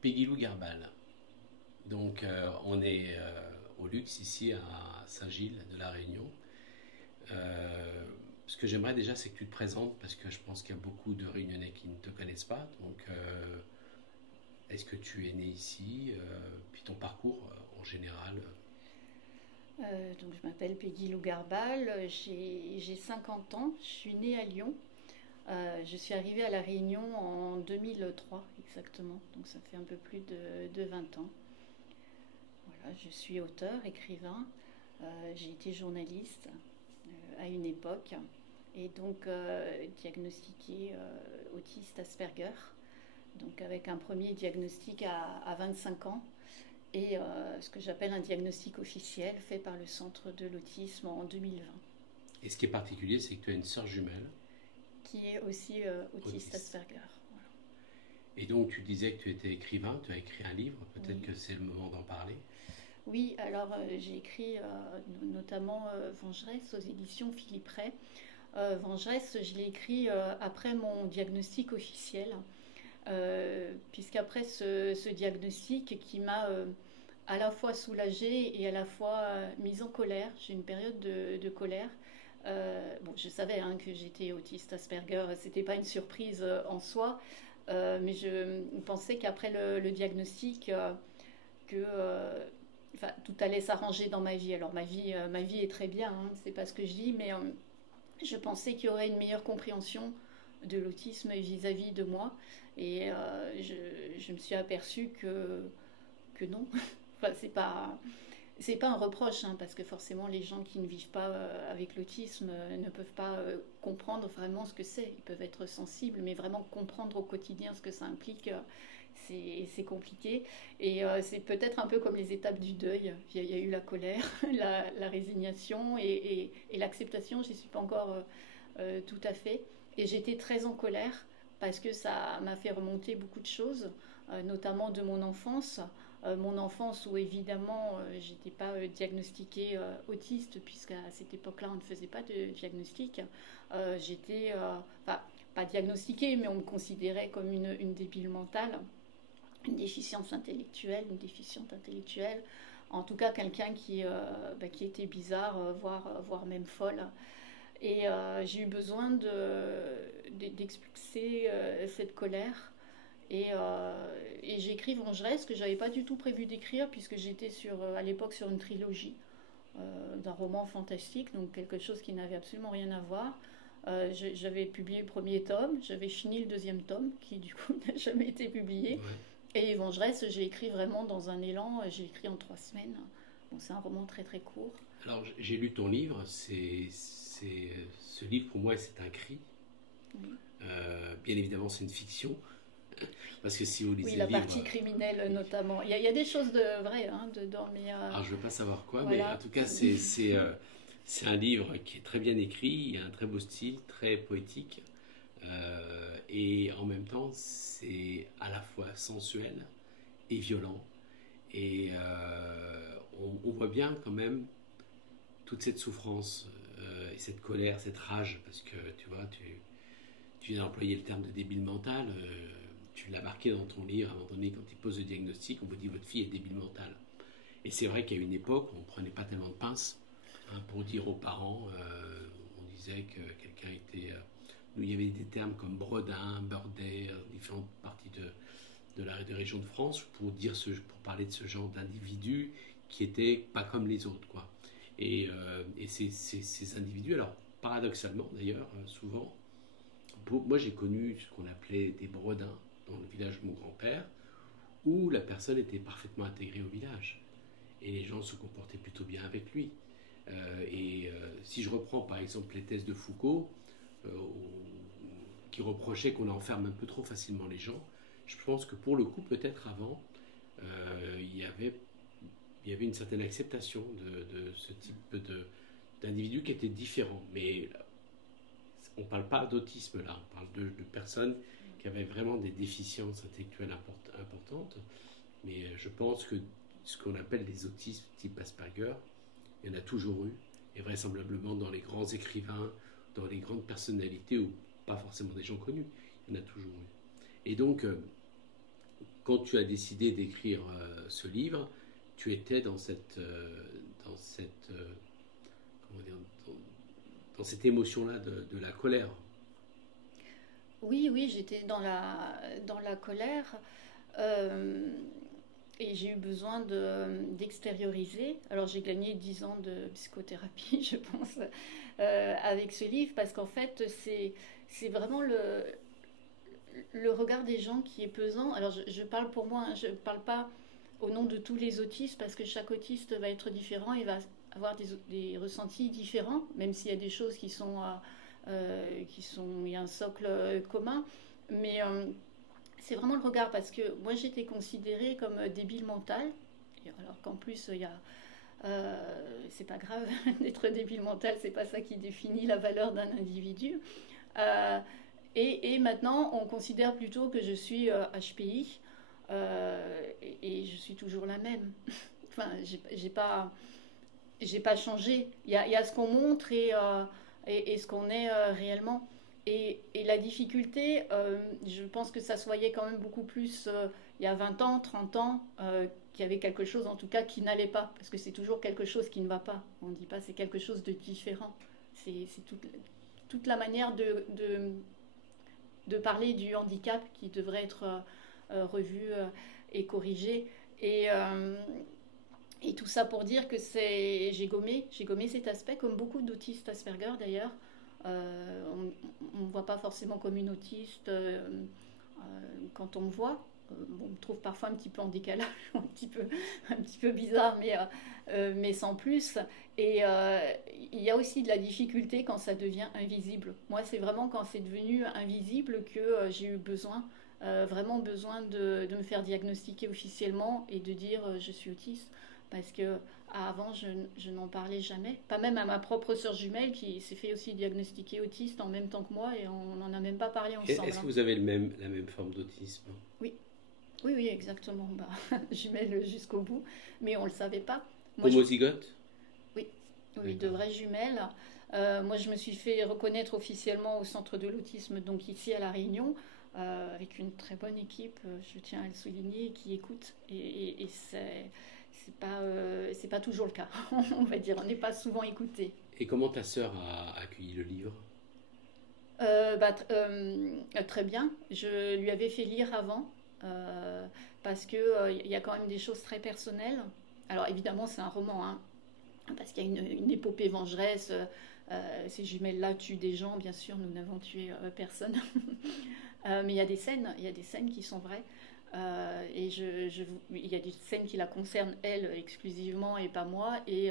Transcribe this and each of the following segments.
Peggy Lou Garbal. Donc on est au luxe ici à Saint-Gilles de la Réunion. Ce que j'aimerais déjà c'est que tu te présentes parce que je pense qu'il y a beaucoup de Réunionnais qui ne te connaissent pas. Donc est-ce que tu es né ici puis ton parcours en général. Donc je m'appelle Peggy Lougarbal, j'ai 50 ans, je suis née à Lyon. Je suis arrivée à La Réunion en 2003 exactement, donc ça fait un peu plus de 20 ans. Voilà, je suis auteur, écrivain, j'ai été journaliste à une époque et donc diagnostiquée autiste Asperger, donc avec un premier diagnostic à 25 ans et ce que j'appelle un diagnostic officiel fait par le Centre de l'autisme en 2020, Et ce qui est particulier c'est que tu as une sœur jumelle qui est aussi autiste autiste. Asperger. Voilà. Et donc tu disais que tu étais écrivain, tu as écrit un livre, peut-être Oui. que c'est le moment d'en parler. Oui, alors j'ai écrit notamment Vengeresse aux éditions Philippe Ray. Vengeresse, je l'ai écrit après mon diagnostic officiel, puisqu'après ce diagnostic qui m'a à la fois soulagée et à la fois mise en colère, j'ai une période de colère. Bon, je savais hein, que j'étais autiste Asperger, c'était pas une surprise en soi, mais je pensais qu'après le diagnostic, que enfin, tout allait s'arranger dans ma vie. Alors ma vie est très bien, hein, c'est pas ce que je dis, mais je pensais qu'il y aurait une meilleure compréhension de l'autisme vis-à-vis de moi. Et je me suis aperçue que non. Enfin, c'est pas un reproche, hein, parce que forcément les gens qui ne vivent pas avec l'autisme ne peuvent pas comprendre vraiment ce que c'est. Ils peuvent être sensibles, mais vraiment comprendre au quotidien ce que ça implique, c'est compliqué. Et c'est peut-être un peu comme les étapes du deuil. Il y a eu la colère, la résignation et l'acceptation. J'y suis pas encore tout à fait. Et j'étais très en colère parce que ça m'a fait remonter beaucoup de choses, notamment de mon enfance où évidemment j'étais pas diagnostiquée autiste, puisqu'à cette époque-là on ne faisait pas de diagnostic. J'étais enfin, pas diagnostiquée, mais on me considérait comme une débile mentale, une déficience intellectuelle, une déficiente intellectuelle, en tout cas quelqu'un qui était bizarre, voire même folle. Et j'ai eu besoin d'expulser cette colère. Et j'ai écrit Vengeresse, que j'avais pas du tout prévu d'écrire, puisque j'étais à l'époque sur une trilogie d'un roman fantastique, donc quelque chose qui n'avait absolument rien à voir. J'avais publié le premier tome, j'avais fini le deuxième tome, qui du coup n'a jamais été publié. Ouais. Et Vengeresse, j'ai écrit vraiment dans un élan, j'ai écrit en 3 semaines. Bon, c'est un roman très très court. Alors j'ai lu ton livre, ce livre pour moi c'est un cri. Oui. Bien évidemment c'est une fiction, parce que si vous Oui, lisez la le livre, partie criminelle notamment. Il y a des choses de vraies hein, dedans, mais alors je ne veux pas savoir quoi, mais en voilà. tout cas c'est un livre qui est très bien écrit, il y a un très beau style, très poétique, et en même temps c'est à la fois sensuel et violent, et on voit bien quand même toute cette souffrance et cette colère, cette rage, parce que tu vois, tu viens d'employer le terme de débile mental, tu l'as marqué dans ton livre, à un moment donné, quand il pose le diagnostic, on vous dit votre fille est débile mentale. Et c'est vrai qu'à une époque, on ne prenait pas tellement de pinces hein, pour dire aux parents, on disait que quelqu'un était... nous, il y avait des termes comme bredin, beurdet, différentes parties des régions de France pour parler de ce genre d'individus qui étaient pas comme les autres, quoi. Et ces individus, alors paradoxalement d'ailleurs, souvent, moi j'ai connu ce qu'on appelait des bredins dans le village de mon grand-père, où la personne était parfaitement intégrée au village. Et les gens se comportaient plutôt bien avec lui. Si je reprends par exemple les thèses de Foucault, euh, qui reprochaient qu'on enferme un peu trop facilement les gens, je pense que pour le coup, peut-être avant, il y avait une certaine acceptation de ce type d'individus qui étaient différents. Mais on ne parle pas d'autisme là, on parle de personnes qui avaient vraiment des déficiences intellectuelles importantes. Mais je pense que ce qu'on appelle les autismes type Asperger, il y en a toujours eu, et vraisemblablement dans les grands écrivains, dans les grandes personnalités, ou pas forcément des gens connus, il y en a toujours eu. Et donc, quand tu as décidé d'écrire ce livre, tu étais dans comment dire, dans cette émotion-là de la colère. Oui, oui, j'étais dans la colère. euh, et j'ai eu besoin d'extérioriser. Alors j'ai gagné 10 ans de psychothérapie, je pense, avec ce livre, parce qu'en fait, c'est vraiment le regard des gens qui est pesant. Alors je parle pour moi, hein, je ne parle pas au nom de tous les autistes, parce que chaque autiste va être différent et va avoir des ressentis différents, même s'il y a des choses il y a un socle commun. Mais c'est vraiment le regard, parce que moi j'étais considérée comme débile mentale, alors qu'en plus il y a c'est pas grave d'être débile mental, c'est pas ça qui définit la valeur d'un individu. Euh, et maintenant, on considère plutôt que je suis HPI, et je suis toujours la même. Enfin, j'ai pas changé. Il y a ce qu'on montre et ce qu'on est réellement. Et la difficulté, je pense que ça se voyait quand même beaucoup plus il y a 20 ans, 30 ans, qu'il y avait quelque chose en tout cas qui n'allait pas. Parce que c'est toujours quelque chose qui ne va pas. On ne dit pas c'est quelque chose de différent. C'est toute la manière de parler du handicap qui devrait être revue et corrigée. Et, euh, et tout ça pour dire que j'ai gommé cet aspect, comme beaucoup d'autistes Asperger d'ailleurs. On ne me voit pas forcément comme une autiste quand on me voit. Bon, on me trouve parfois un petit peu en décalage, un petit peu bizarre, mais sans plus. Et il y a aussi de la difficulté quand ça devient invisible. Moi, c'est vraiment quand c'est devenu invisible que j'ai eu besoin, vraiment besoin de me faire diagnostiquer officiellement et de dire je suis autiste. Parce que avant, je n'en parlais jamais. Pas même à ma propre sœur jumelle qui s'est fait aussi diagnostiquer autiste en même temps que moi et on n'en a même pas parlé ensemble. Est-ce que vous avez la même forme d'autisme? Oui, oui, oui, exactement. Bah, jumelle jusqu'au bout, mais on ne le savait pas. Moi, Homozygote? oui, oui, de vraies jumelles. Moi, je me suis fait reconnaître officiellement au centre de l'autisme, donc ici à La Réunion, avec une très bonne équipe, je tiens à le souligner, qui écoute. Et c'est pas toujours le cas, on va dire. On n'est pas souvent écouté. Et comment ta sœur a accueilli le livre? Très bien. Je lui avais fait lire avant, euh, parce que il y a quand même des choses très personnelles. Alors évidemment, c'est un roman, hein, parce qu'il y a une épopée vengeresse. Ces jumelles-là tuent des gens, bien sûr, nous n'avons tué personne. Mais il y a des scènes qui sont vraies. Il y a des scènes qui la concernent elle exclusivement et pas moi. Et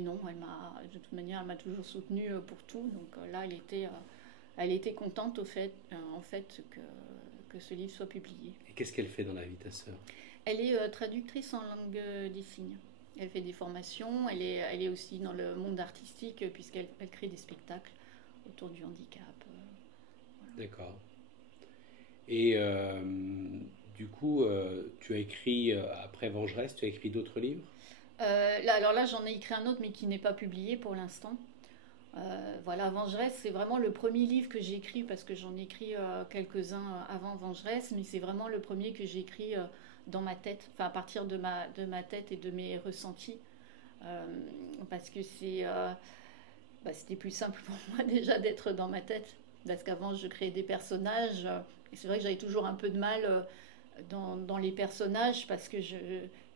non, de toute manière, elle m'a toujours soutenue pour tout. Donc là, elle était contente en fait que ce livre soit publié. Et qu'est-ce qu'elle fait dans la vie, ta sœur? Elle est traductrice en langue des signes. Elle fait des formations, elle est aussi dans le monde artistique puisqu'elle crée des spectacles autour du handicap. Voilà. D'accord. Et du coup, tu as écrit, après Vengeresse, tu as écrit d'autres livres? Alors là, j'en ai écrit un autre, mais qui n'est pas publié pour l'instant. Voilà, Vengeresse, c'est vraiment le premier livre que j'ai écrit, parce que j'en ai écrit quelques-uns avant Vengeresse, mais c'est vraiment le premier que j'ai écrit dans ma tête, enfin à partir de ma tête et de mes ressentis. Euh, Parce que c'était plus simple pour moi déjà d'être dans ma tête, parce qu'avant je créais des personnages, et c'est vrai que j'avais toujours un peu de mal dans les personnages, parce que je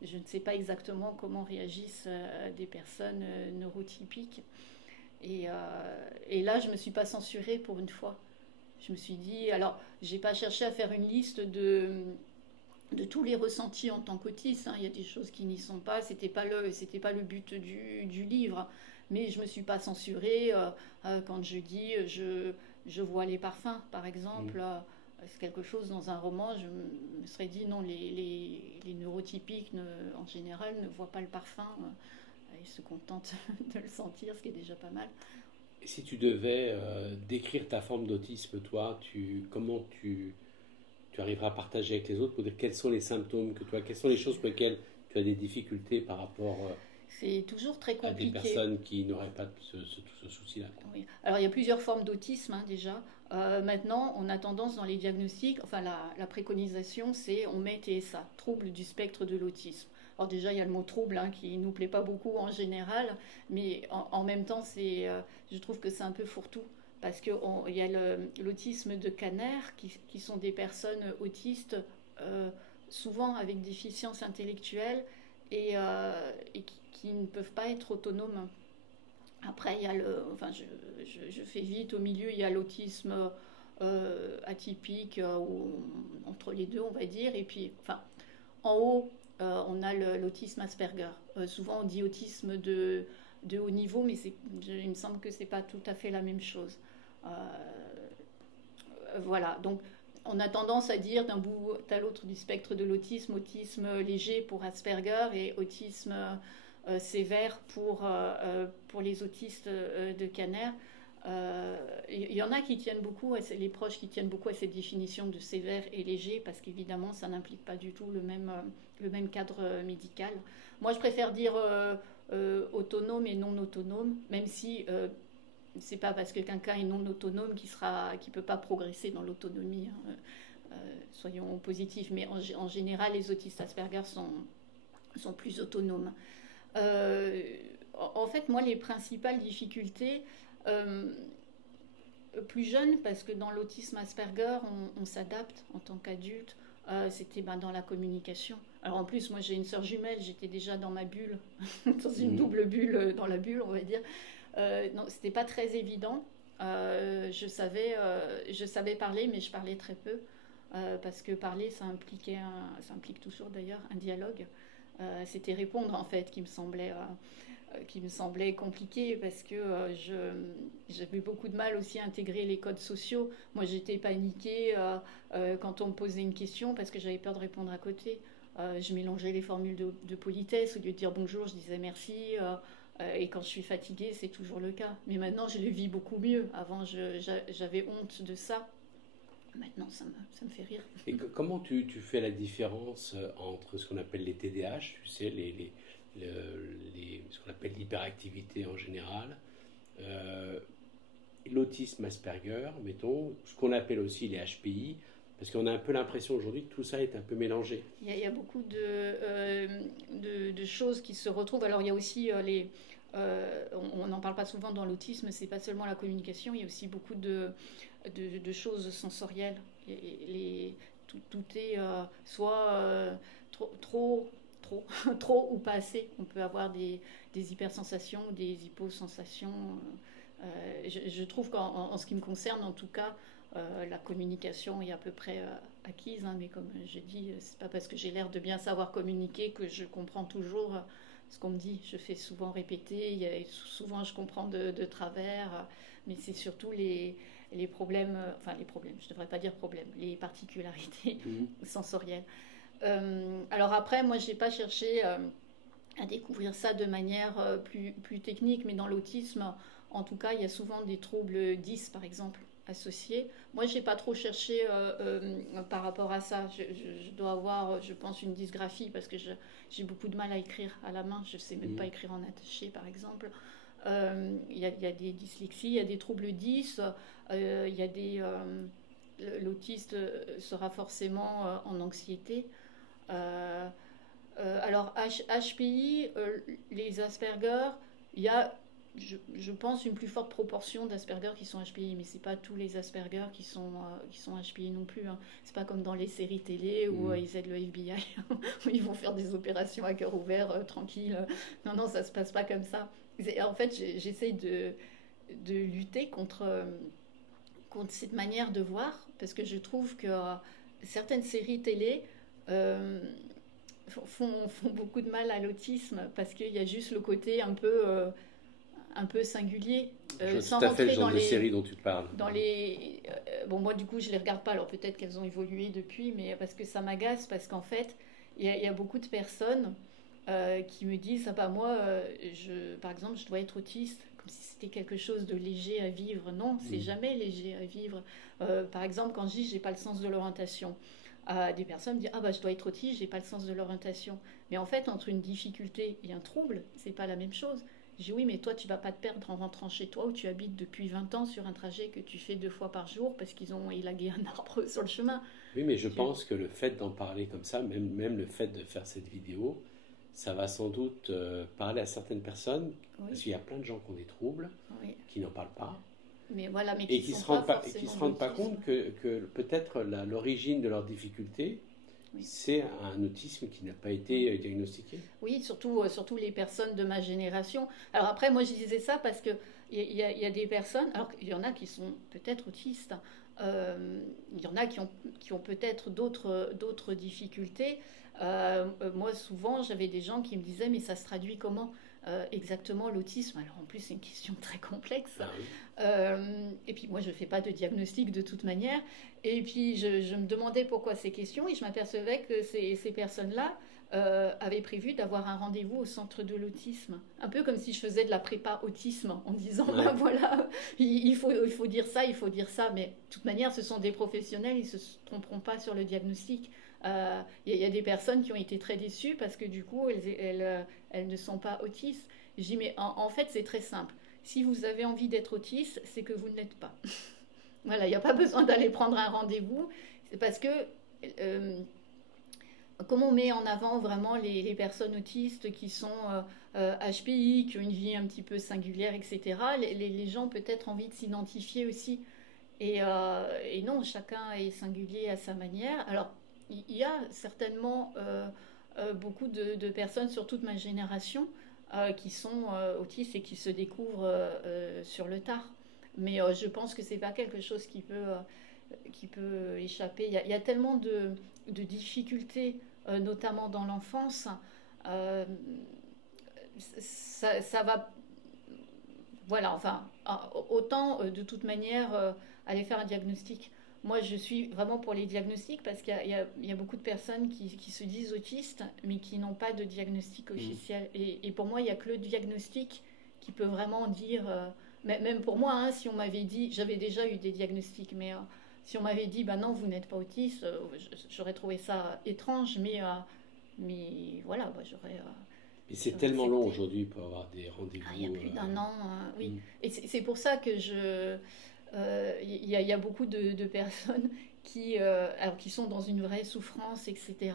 ne sais pas exactement comment réagissent des personnes neurotypiques. Et là, je ne me suis pas censurée pour une fois. Je me suis dit, alors, j'ai pas cherché à faire une liste de tous les ressentis en tant qu'autiste, hein. Il y a des choses qui n'y sont pas. C'était pas le but du livre. Mais je me suis pas censurée quand je dis, je vois les parfums, par exemple. C'est quelque chose dans un roman, je me serais dit, non, les neurotypiques, en général, ne voient pas le parfum. Ils se contentent de le sentir, ce qui est déjà pas mal. Et si tu devais décrire ta forme d'autisme, toi, comment tu arriveras à partager avec les autres pour dire quels sont les symptômes que toi, quelles sont les choses pour lesquelles tu as des difficultés par rapport c'est toujours très à des compliqué. personnes qui n'auraient pas ce souci-là. Oui. Alors, il y a plusieurs formes d'autisme hein, déjà. Maintenant, on a tendance dans les diagnostics, enfin la préconisation, c'est on met TSA, trouble du spectre de l'autisme. Alors déjà, il y a le mot trouble hein, qui nous plaît pas beaucoup en général, mais en même temps, je trouve que c'est un peu fourre-tout. Parce qu'il y a l'autisme de Kanner, qui sont des personnes autistes, euh, souvent avec déficience intellectuelle, et qui ne peuvent pas être autonomes. Après, il y a enfin, je fais vite, au milieu, il y a l'autisme atypique, ou entre les deux, on va dire. Et puis, enfin, en haut, on a l'autisme Asperger. Souvent, on dit autisme de haut niveau, mais il me semble que c'est pas tout à fait la même chose. Euh, voilà, donc on a tendance à dire d'un bout à l'autre du spectre de l'autisme, autisme léger pour Asperger et autisme sévère pour les autistes de Kanner. Il y en a qui tiennent beaucoup, les proches qui tiennent beaucoup à cette définition de sévère et léger, parce qu'évidemment, ça n'implique pas du tout le même cadre médical. Moi, je préfère dire autonome et non autonome, même si c'est pas parce que quelqu'un est non autonome qui peut pas progresser dans l'autonomie. Hein. Soyons positifs, mais en général, les autistes Asperger sont plus autonomes. Euh, En fait, moi, les principales difficultés, euh, plus jeune, parce que dans l'autisme Asperger, on s'adapte en tant qu'adulte, c'était dans la communication. Alors en plus, moi j'ai une sœur jumelle, j'étais déjà dans ma bulle, dans une double bulle, dans la bulle, on va dire. Non, c'était pas très évident. Je savais parler, mais je parlais très peu. Parce que parler, ça implique toujours d'ailleurs un dialogue. C'était répondre en fait qui me semblait compliqué parce que j'avais beaucoup de mal aussi à intégrer les codes sociaux. Moi, j'étais paniquée quand on me posait une question parce que j'avais peur de répondre à côté. Je mélangeais les formules de politesse. Au lieu de dire bonjour, je disais merci. Et quand je suis fatiguée, c'est toujours le cas. Mais maintenant, je le vis beaucoup mieux. Avant, j'avais honte de ça. Maintenant, ça me fait rire. Et comment tu fais la différence entre ce qu'on appelle les TDAH, tu sais, ce qu'on appelle l'hyperactivité en général, euh, l'autisme Asperger, mettons, ce qu'on appelle aussi les HPI, parce qu'on a un peu l'impression aujourd'hui que tout ça est un peu mélangé. Il y a beaucoup de choses qui se retrouvent. Alors, il y a aussi on n'en parle pas souvent dans l'autisme, c'est pas seulement la communication, il y a aussi beaucoup de choses sensorielles. Tout est soit trop ou pas assez. On peut avoir des hypersensations, des hyposensations. Je trouve qu'en ce qui me concerne, en tout cas, la communication est à peu près acquise, hein, mais comme je dis, c'est pas parce que j'ai l'air de bien savoir communiquer que je comprends toujours ce qu'on me dit. Je fais souvent répéter, souvent je comprends de travers, mais c'est surtout les problèmes, enfin les problèmes, je ne devrais pas dire problèmes, les particularités sensorielles. Alors après, moi, je n'ai pas cherché à découvrir ça de manière plus technique, mais dans l'autisme, en tout cas, il y a souvent des troubles 10, par exemple, associés. Moi, je n'ai pas trop cherché par rapport à ça. Je dois avoir, je pense, une dysgraphie parce que j'ai beaucoup de mal à écrire à la main. Je ne sais même pas écrire en attaché, par exemple. Il y a des dyslexies, il y a des troubles 10, il y a l'autiste sera forcément en anxiété. Alors, HPI, les Asperger, il y a, je pense, une plus forte proportion d'Asperger qui sont HPI, mais c'est pas tous les Asperger qui sont HPI non plus. Hein. C'est pas comme dans les séries télé où ils aident le FBI, où ils vont faire des opérations à cœur ouvert, tranquille. Non, ça se passe pas comme ça. En fait, j'essaye de lutter contre cette manière de voir, parce que je trouve que certaines séries télé font beaucoup de mal à l'autisme, parce qu'il y a juste le côté un peu singulier. Sans tout à fait le genre de série dont tu parles. Bon, moi, du coup, je les regarde pas, alors peut-être qu'elles ont évolué depuis, mais parce que ça m'agace, parce qu'en fait, il y a beaucoup de personnes qui me disent, ah bah moi, par exemple, je dois être autiste, comme si c'était quelque chose de léger à vivre. Non, c'est jamais léger à vivre. Par exemple, quand je dis j'ai pas le sens de l'orientation, Des personnes me disent ah bah je dois être autiste, j'ai pas le sens de l'orientation. Mais en fait, entre une difficulté et un trouble, c'est pas la même chose. Je dis oui, mais toi tu vas pas te perdre en rentrant chez toi où tu habites depuis 20 ans sur un trajet que tu fais 2 fois par jour parce qu'ils ont élagué un arbre sur le chemin. Oui, mais je Je- pense que le fait d'en parler comme ça, même le fait de faire cette vidéo, ça va sans doute parler à certaines personnes, parce Oui, qu'il y a plein de gens qui ont des troubles, oui. qui n'en parlent pas, Mais voilà, mais et qui qui sont se pas rendent pas, et qui forcément se de rendent pas l'autisme. compte que peut-être l'origine de leur difficulté, Oui. c'est un autisme qui n'a pas Oui. été diagnostiqué. Oui, surtout les personnes de ma génération. Alors après, moi je disais ça parce que il y a des personnes, alors il y en a qui sont peut-être autistes, il y en a qui ont peut-être d'autres difficultés. Moi souvent j'avais des gens qui me disaient mais ça se traduit comment exactement l'autisme? Alors en plus c'est une question très complexe. Ah oui. Et puis moi je ne fais pas de diagnostic de toute manière. Et puis je me demandais pourquoi ces questions et je m'apercevais que ces personnes-là avait prévu d'avoir un rendez-vous au centre de l'autisme. Un peu comme si je faisais de la prépa autisme en disant, ben Ouais. voilà, il faut dire ça, il faut dire ça. Mais de toute manière, ce sont des professionnels, ils ne se tromperont pas sur le diagnostic. Y a des personnes qui ont été très déçues parce que du coup, elles ne sont pas autistes. Je dis, mais en fait, c'est très simple. Si vous avez envie d'être autiste, c'est que vous ne l'êtes pas. Voilà, il n'y a pas besoin d'aller prendre un rendez-vous. C'est parce que euh, comme on met en avant vraiment les personnes autistes qui sont HPI, qui ont une vie un petit peu singulière, etc., les gens ont peut-être envie de s'identifier aussi. Et non, chacun est singulier à sa manière. Alors, il y a certainement beaucoup de personnes, surtout de ma génération, qui sont autistes et qui se découvrent sur le tard. Mais je pense que c'est pas quelque chose qui peut échapper. Il y a tellement de difficultés, notamment dans l'enfance. Euh, ça va. Voilà, enfin, autant de toute manière aller faire un diagnostic. Moi, je suis vraiment pour les diagnostics parce qu'il y a beaucoup de personnes qui se disent autistes, mais qui n'ont pas de diagnostic Mm. officiel. Et pour moi, il n'y a que le diagnostic qui peut vraiment dire. Même pour moi, hein, si on m'avait dit, j'avais déjà eu des diagnostics, mais si on m'avait dit, bah non, vous n'êtes pas autiste, j'aurais trouvé ça étrange, mais voilà, bah, Et c'est j'aurais tellement long accepté. aujourd'hui pour avoir des Ah, il y a rendez-vous. plus d'un an, oui. Mm. Et c'est pour ça que il y a beaucoup de personnes alors, qui sont dans une vraie souffrance, etc.,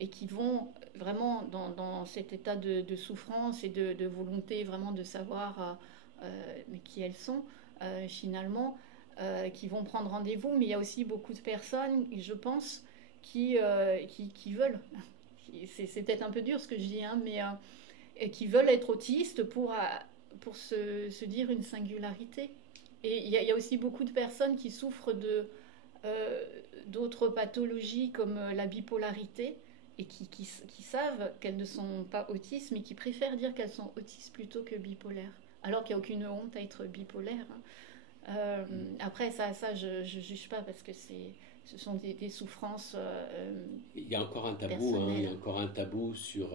et qui vont vraiment dans cet état de souffrance et de volonté vraiment de savoir mais qui elles sont finalement, qui vont prendre rendez-vous. Mais il y a aussi beaucoup de personnes, je pense, qui veulent. C'est peut-être un peu dur ce que je dis, hein, mais et qui veulent être autistes pour se dire une singularité. Et il y a aussi beaucoup de personnes qui souffrent euh, d'autres pathologies comme la bipolarité et qui savent qu'elles ne sont pas autistes, mais qui préfèrent dire qu'elles sont autistes plutôt que bipolaires. Alors qu'il n'y a aucune honte à être bipolaire, hein. Mm. Après, ça je ne juge pas parce que ce sont des souffrances Il y a encore un tabou, hein, il y a personnelles. encore un tabou sur,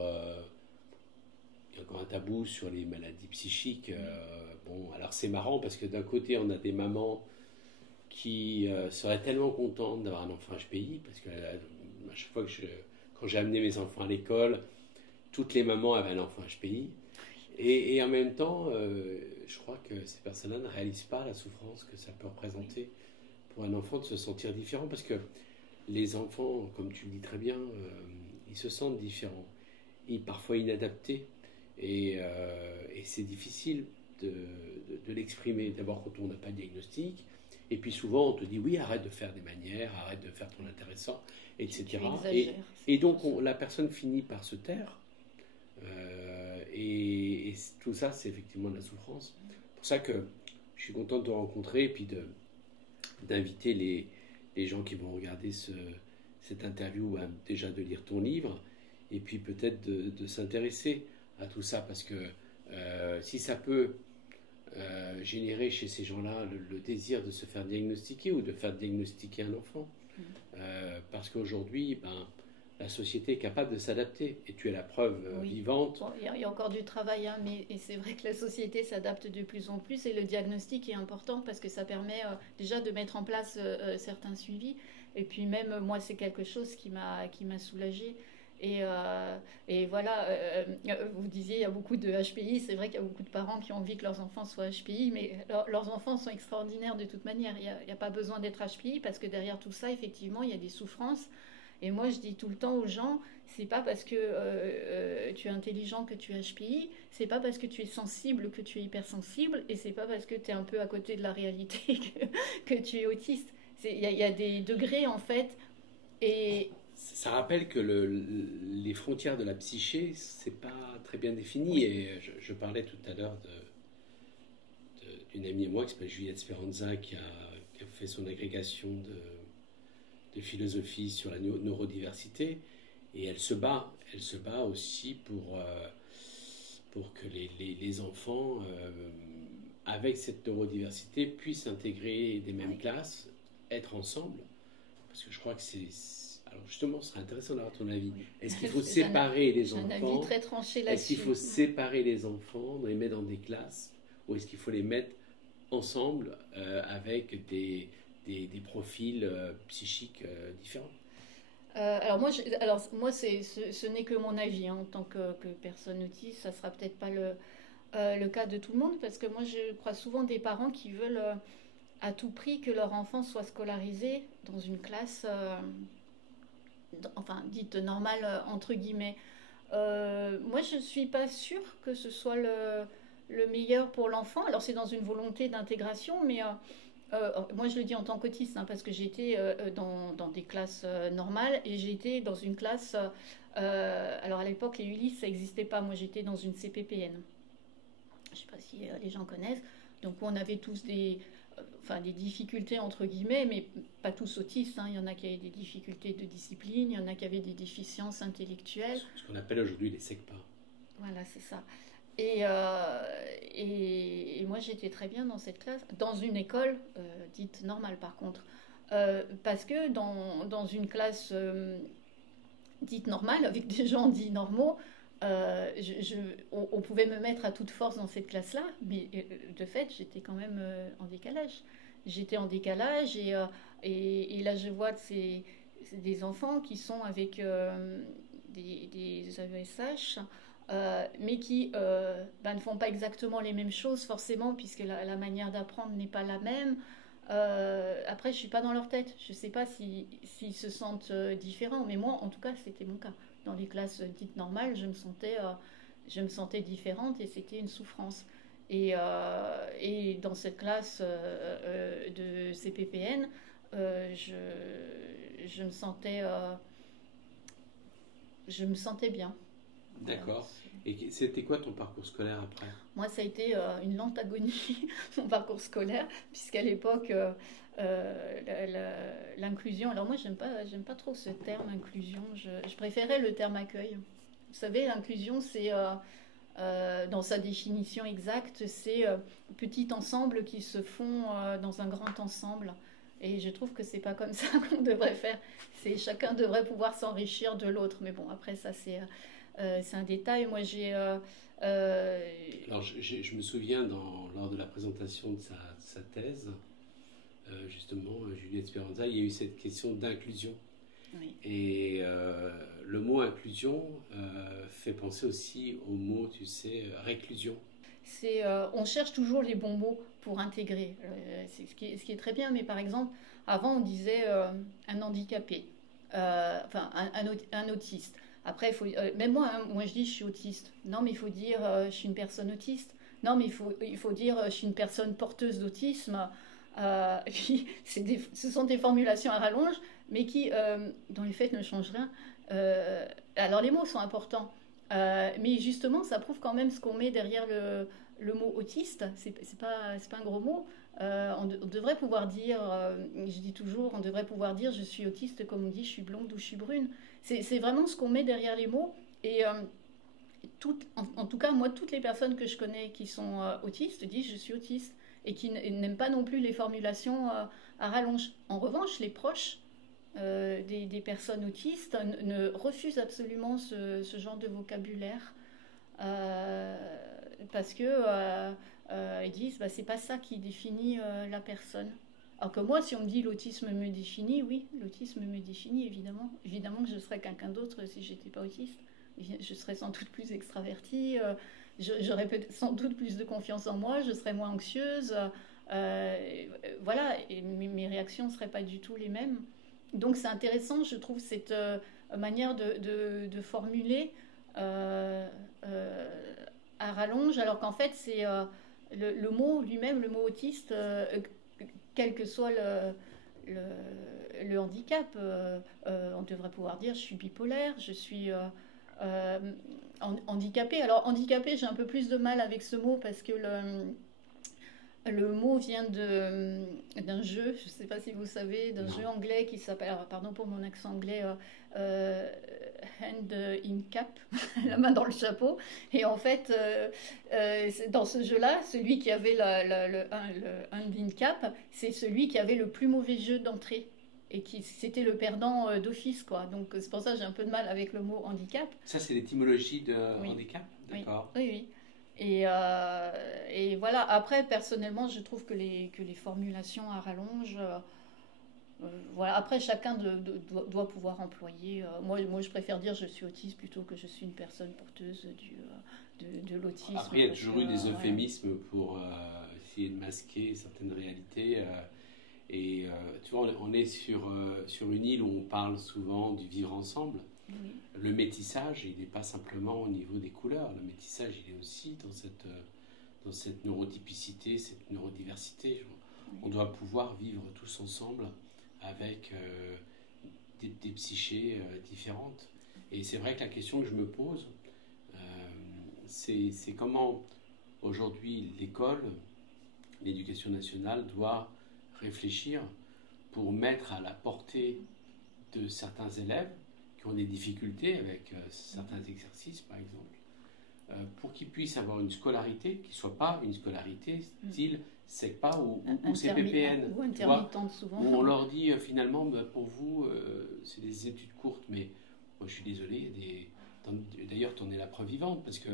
il y a encore un tabou sur les maladies psychiques. Oui, Bon, alors c'est marrant parce que d'un côté, on a des mamans qui seraient tellement contentes d'avoir un enfant HPI parce que à chaque fois quand j'ai amené mes enfants à l'école, toutes les mamans avaient un enfant HPI. Et en même temps, je crois que ces personnes-là ne réalisent pas la souffrance que ça peut oui, représenter pour un enfant de se sentir différent parce que les enfants, comme tu le dis très bien, ils se sentent différents, et parfois inadaptés, et c'est difficile de l'exprimer. D'abord quand on n'a pas de diagnostic, et puis souvent on te dit oui, arrête de faire des manières, arrête de faire ton intéressant, tu etc. exagères, c'est Et plutôt donc ça. la personne finit par se taire, et tout ça c'est effectivement de la souffrance. C'est pour ça que je suis content de te rencontrer et puis d'inviter les gens qui vont regarder cette interview déjà de lire ton livre et puis peut-être de s'intéresser à tout ça parce que si ça peut générer chez ces gens-là le désir de se faire diagnostiquer ou de faire diagnostiquer un enfant, parce qu'aujourd'hui, ben, la société est capable de s'adapter. Et tu es la preuve Oui. vivante. Bon, il y a encore du travail, hein, mais et c'est vrai que la société s'adapte de plus en plus et le diagnostic est important parce que ça permet déjà de mettre en place certains suivis. Et puis même, moi, c'est quelque chose qui m'a soulagée. Et voilà, vous disiez, il y a beaucoup de HPI. C'est vrai qu'il y a beaucoup de parents qui ont envie que leurs enfants soient HPI, mais leurs enfants sont extraordinaires de toute manière. Il n'y a pas besoin d'être HPI parce que derrière tout ça, effectivement, il y a des souffrances. Et moi, je dis tout le temps aux gens, c'est pas parce que tu es intelligent que tu es HPI, c'est pas parce que tu es sensible que tu es hypersensible, et c'est pas parce que tu es un peu à côté de la réalité que tu es autiste. Il y a des degrés en fait, et Ça rappelle que les frontières de la psyché, c'est pas très bien défini. oui, Et je parlais tout à l'heure d'une amie à moi qui s'appelle Juliette Speranza, qui a fait son agrégation de philosophie sur la neurodiversité. Et elle se bat aussi pour que les enfants, avec cette neurodiversité, puissent intégrer des mêmes ouais. classes, être ensemble. Parce que je crois que c'est... Alors justement, ce serait intéressant d'avoir ton avis. Oui. Est-ce qu'il faut J'ai un, séparer les j'ai un avis enfants? très tranché Est-ce qu'il là-dessus. faut séparer les enfants, les mettre dans des classes? Ou est-ce qu'il faut les mettre ensemble avec des profils psychiques différents? Alors moi, ce n'est que mon avis, hein, en tant que personne autiste. Ça sera peut-être pas le cas de tout le monde, parce que moi, je crois souvent des parents qui veulent à tout prix que leur enfant soit scolarisé dans une classe, enfin, dite normale, entre guillemets. Moi, je ne suis pas sûre que ce soit le meilleur pour l'enfant. Alors, c'est dans une volonté d'intégration, mais moi, je le dis en tant qu'autiste, hein, parce que j'ai été dans des classes normales et j'ai été dans une classe. Alors, à l'époque, les Ulysse, ça n'existait pas. Moi, j'étais dans une CPPN. Je ne sais pas si les gens connaissent. Donc, on avait tous enfin, des difficultés, entre guillemets, mais pas tous autistes, hein. Il y en a qui avaient des difficultés de discipline, il y en a qui avaient des déficiences intellectuelles. Ce qu'on appelle aujourd'hui les SECPA. Voilà, c'est ça. Et moi, j'étais très bien dans cette classe, dans une école dite normale par contre. Parce que dans une classe dite normale, avec des gens dits normaux, on pouvait me mettre à toute force dans cette classe-là, mais de fait, j'étais quand même en décalage. J'étais en décalage et là, je vois que c'est des enfants qui sont avec des AESH, mais qui ne font pas exactement les mêmes choses forcément, puisque la manière d'apprendre n'est pas la même. Après, je suis pas dans leur tête. Je sais pas s'ils se sentent différents, mais moi, en tout cas, c'était mon cas. Dans les classes dites normales, je me sentais différente et c'était une souffrance. Et dans cette classe de CPPN, je me sentais, bien. Voilà. D'accord. Et c'était quoi ton parcours scolaire après? Moi, ça a été une lente agonie, mon parcours scolaire, puisqu'à l'époque, l'inclusion. Alors moi, j'aime pas trop ce terme inclusion. Je préférais le terme accueil. Vous savez, l'inclusion, c'est dans sa définition exacte, c'est petit ensemble qui se font dans un grand ensemble. Et je trouve que c'est pas comme ça qu'on devrait faire. C'est chacun devrait pouvoir s'enrichir de l'autre. Mais bon, après ça, c'est un détail. Moi, Alors, je me souviens lors de la présentation de sa thèse, justement, Juliette Speranza, il y a eu cette question d'inclusion. oui. Et le mot inclusion fait penser aussi au mot, tu sais, réclusion. On cherche toujours les bons mots pour intégrer. C'est ce qui est très bien. Mais par exemple, avant, on disait un handicapé, enfin un autiste. Après, même moi, hein, moi je dis je suis autiste. Non, mais il faut dire je suis une personne autiste. Non, mais il faut dire je suis une personne porteuse d'autisme. Et puis, ce sont des formulations à rallonge, mais qui, dans les faits, ne changent rien. Alors, les mots sont importants. Mais justement, ça prouve quand même ce qu'on met derrière le mot autiste. C'est pas un gros mot. On devrait pouvoir dire, je dis toujours, on devrait pouvoir dire je suis autiste comme on dit je suis blonde ou je suis brune. C'est vraiment ce qu'on met derrière les mots. Et en tout cas, moi, toutes les personnes que je connais qui sont autistes disent je suis autiste et qui n'aiment pas non plus les formulations à rallonge. En revanche, les proches des personnes autistes ne refusent absolument ce genre de vocabulaire parce que ils disent bah, c'est pas ça qui définit la personne. Alors que moi, si on me dit l'autisme me définit, oui, l'autisme me définit évidemment. Évidemment que je serais quelqu'un d'autre si j'étais pas autiste. Je serais sans doute plus extravertie, j'aurais sans doute plus de confiance en moi, je serais moins anxieuse. Voilà, et mes réactions ne seraient pas du tout les mêmes. Donc c'est intéressant, je trouve, cette manière de formuler à rallonge, alors qu'en fait, c'est le mot lui-même, le mot autiste, quel que soit le handicap, on devrait pouvoir dire je suis bipolaire, je suis handicapée. Alors handicapée, j'ai un peu plus de mal avec ce mot parce que le mot vient d'un jeu, je ne sais pas si vous savez, d'un jeu anglais qui s'appelle, alors, pardon pour mon accent anglais, Hand in Cap, la main dans le chapeau. Et en fait, dans ce jeu-là, celui qui avait le Hand in Cap, c'est celui qui avait le plus mauvais jeu d'entrée. Et c'était le perdant d'office, quoi. Donc c'est pour ça que j'ai un peu de mal avec le mot handicap. Ça, c'est l'étymologie de handicap? D'accord. Oui, oui. Et voilà, après, personnellement, je trouve que les formulations à rallonge, voilà, après, chacun doit pouvoir employer. Moi, je préfère dire je suis autiste plutôt que je suis une personne porteuse de l'autisme. Après, il y a toujours eu des euphémismes pour essayer de masquer certaines réalités. Et tu vois, on est sur une île où on parle souvent du vivre ensemble. Oui. Le métissage, il n'est pas simplement au niveau des couleurs. Le métissage, il est aussi dans cette neurotypicité, cette neurodiversité. Oui. On doit pouvoir vivre tous ensemble avec des psychés différentes. Et c'est vrai que la question que je me pose, c'est comment aujourd'hui l'école, l'éducation nationale doit réfléchir pour mettre à la portée de certains élèves qui ont des difficultés avec certains exercices, par exemple, pour qu'ils puissent avoir une scolarité qui ne soit pas une scolarité style SECPA ou CPPN. Ou intermittente, souvent. Où on leur dit finalement, pour vous, c'est des études courtes, mais moi je suis désolé, d'ailleurs tu en es la preuve vivante, parce que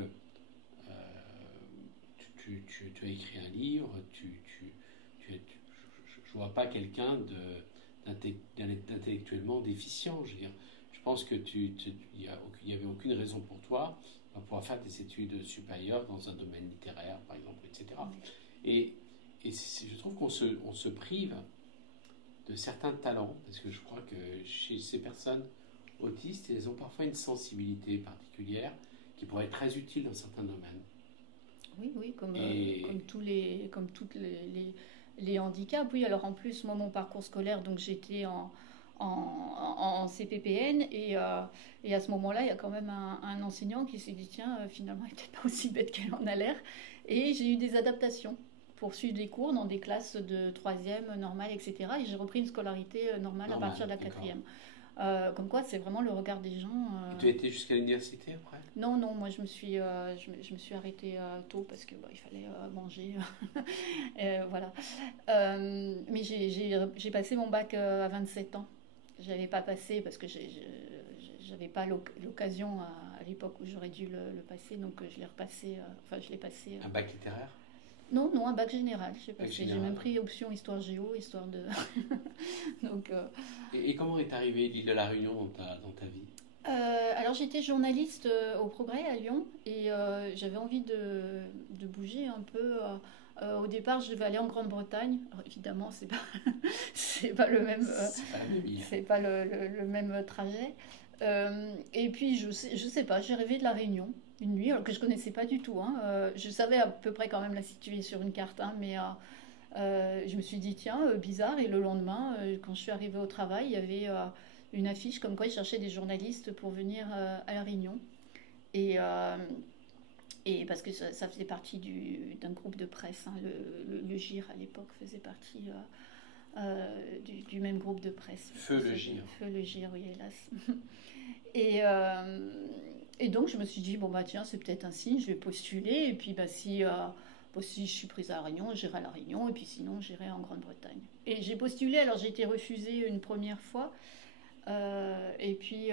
tu as écrit un livre, je ne vois pas quelqu'un d'intellectuellement déficient. Je pense que il n'y avait aucune raison pour toi de pouvoir faire des études supérieures dans un domaine littéraire, par exemple, etc. Et je trouve qu'on se prive de certains talents, parce que je crois que chez ces personnes autistes, elles ont parfois une sensibilité particulière qui pourrait être très utile dans certains domaines. Oui, comme tous les handicaps. Oui, alors en plus, moi, mon parcours scolaire, donc j'étais en CPPN et à ce moment-là, il y a quand même un enseignant qui s'est dit tiens, finalement, elle n'était pas aussi bête qu'elle en a l'air. Et j'ai eu des adaptations pour suivre des cours dans des classes de 3e, normale, etc. Et j'ai repris une scolarité normale à partir de la 4e. Comme quoi, c'est vraiment le regard des gens. Tu as été jusqu'à l'université après? Non, moi je me suis arrêtée tôt parce que il fallait manger. Voilà. Mais j'ai passé mon bac à 27 ans. Je l'avais pas passé parce que j'avais pas l'occasion à l'époque où j'aurais dû le passer, donc je l'ai repassé. Je l'ai passé. Un bac littéraire? Non, un bac général. J'ai même pris option histoire géo, histoire de. Donc. Et comment est arrivée l'île de la Réunion dans ta vie? Alors j'étais journaliste au Progrès à Lyon et j'avais envie de bouger un peu. Au départ, je devais aller en Grande-Bretagne. Alors, évidemment, c'est pas le même. C'est pas le même trajet. Et puis je sais pas, j'ai rêvé de la Réunion une nuit, alors que je connaissais pas du tout. Je savais à peu près quand même la situer sur une carte, mais je me suis dit tiens, bizarre. Et le lendemain, quand je suis arrivée au travail, il y avait une affiche comme quoi ils cherchaient des journalistes pour venir à la Réunion. Et parce que ça faisait partie d'un groupe de presse, le GIR à l'époque faisait partie du même groupe de presse. Feu le GIR. Feu le GIR, oui, hélas. Et donc je me suis dit, tiens, c'est peut-être un signe, je vais postuler, et puis si je suis prise à la Réunion, j'irai à la Réunion, et puis sinon j'irai en Grande-Bretagne. Et j'ai postulé, alors j'ai été refusée une première fois, Et puis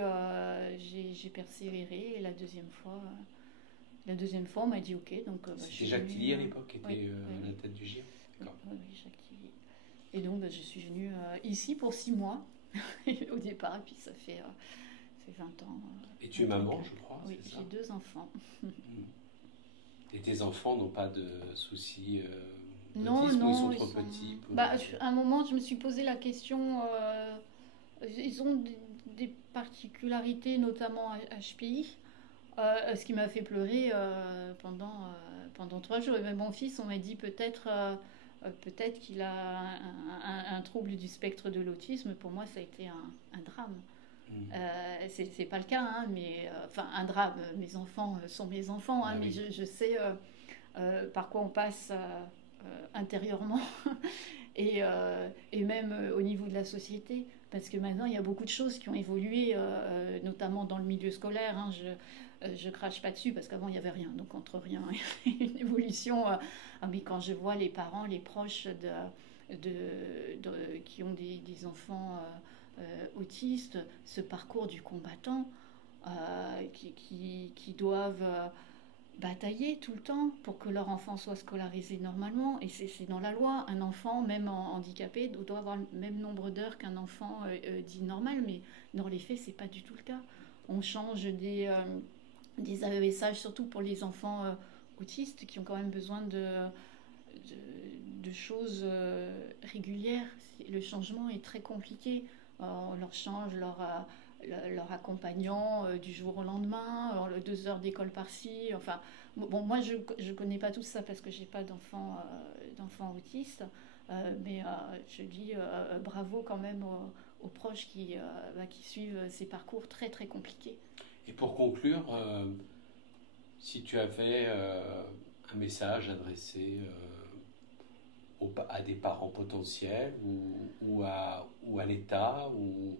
j'ai persévéré. Et la deuxième fois, on m'a dit OK. Donc je C'était suis Jacques venue. Tilly à l'époque qui était Oui, oui, à la oui, tête du GIR. oui, D'accord. oui, oui, Jacques Tilly. Et donc je suis venue ici pour 6 mois au départ. Et puis ça fait 20 ans. Et tu es 20 ans maman, et je quelques. crois, Oui, c'est ça? j'ai 2 enfants. Hmm. Et tes enfants n'ont pas de soucis Non, d'autisme ou ils sont non, ils trop sont. petits pour... Bah, à un moment, je me suis posé la question. Ils ont des particularités, notamment HPI, ce qui m'a fait pleurer pendant 3 jours. Et même mon fils, on m'a dit peut-être qu'il a un trouble du spectre de l'autisme. Pour moi, ça a été un drame. Hmm. C'est pas le cas, hein, mais enfin un drame. Mes enfants sont mes enfants, hein, Ah mais oui. je sais par quoi on passe intérieurement et même au niveau de la société. Parce que maintenant, il y a beaucoup de choses qui ont évolué, notamment dans le milieu scolaire. Hein. Je crache pas dessus parce qu'avant, il n'y avait rien. Donc, entre rien et une évolution. Mais quand je vois les parents, les proches qui ont des enfants autistes, ce parcours du combattant, qui doivent batailler tout le temps pour que leur enfant soit scolarisé normalement. Et c'est dans la loi. Un enfant, même handicapé, doit avoir le même nombre d'heures qu'un enfant dit normal. Mais dans les faits, c'est pas du tout le cas. On change des AESH, surtout pour les enfants autistes qui ont quand même besoin de choses régulières. Le changement est très compliqué. On leur change leur accompagnant du jour au lendemain, 2 heures d'école par-ci. Enfin, bon, moi je connais pas tout ça parce que j'ai pas d'enfants autistes, mais je dis bravo quand même aux proches qui suivent ces parcours très très compliqués. Et pour conclure, si tu avais un message adressé à des parents potentiels ou à l'État ou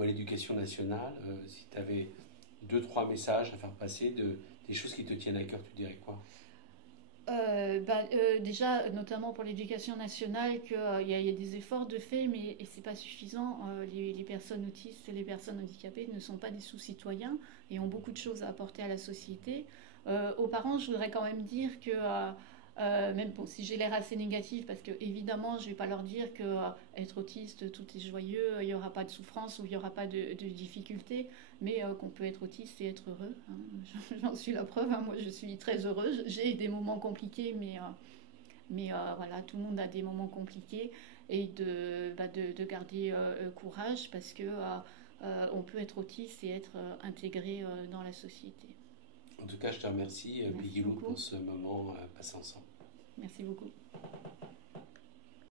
à l'éducation nationale, si tu avais 2, 3 messages à faire passer, des choses qui te tiennent à cœur, tu dirais quoi? Déjà, notamment pour l'éducation nationale, qu'il y a des efforts de fait, mais c'est pas suffisant. Les personnes autistes et les personnes handicapées ne sont pas des sous-citoyens et ont beaucoup de choses à apporter à la société. Aux parents, je voudrais quand même dire que, même bon, si j'ai l'air assez négative, parce que évidemment, je vais pas leur dire que être autiste, tout est joyeux, il n'y aura pas de souffrance ou il n'y aura pas de difficultés, mais qu'on peut être autiste et être heureux. Hein. J'en suis la preuve. Hein. Moi, je suis très heureuse. J'ai des moments compliqués, mais voilà, tout le monde a des moments compliqués et de garder courage parce que on peut être autiste et être intégré dans la société. En tout cas, je te remercie, Merci Peggy Lou, beaucoup. pour ce moment passé ensemble. Merci beaucoup.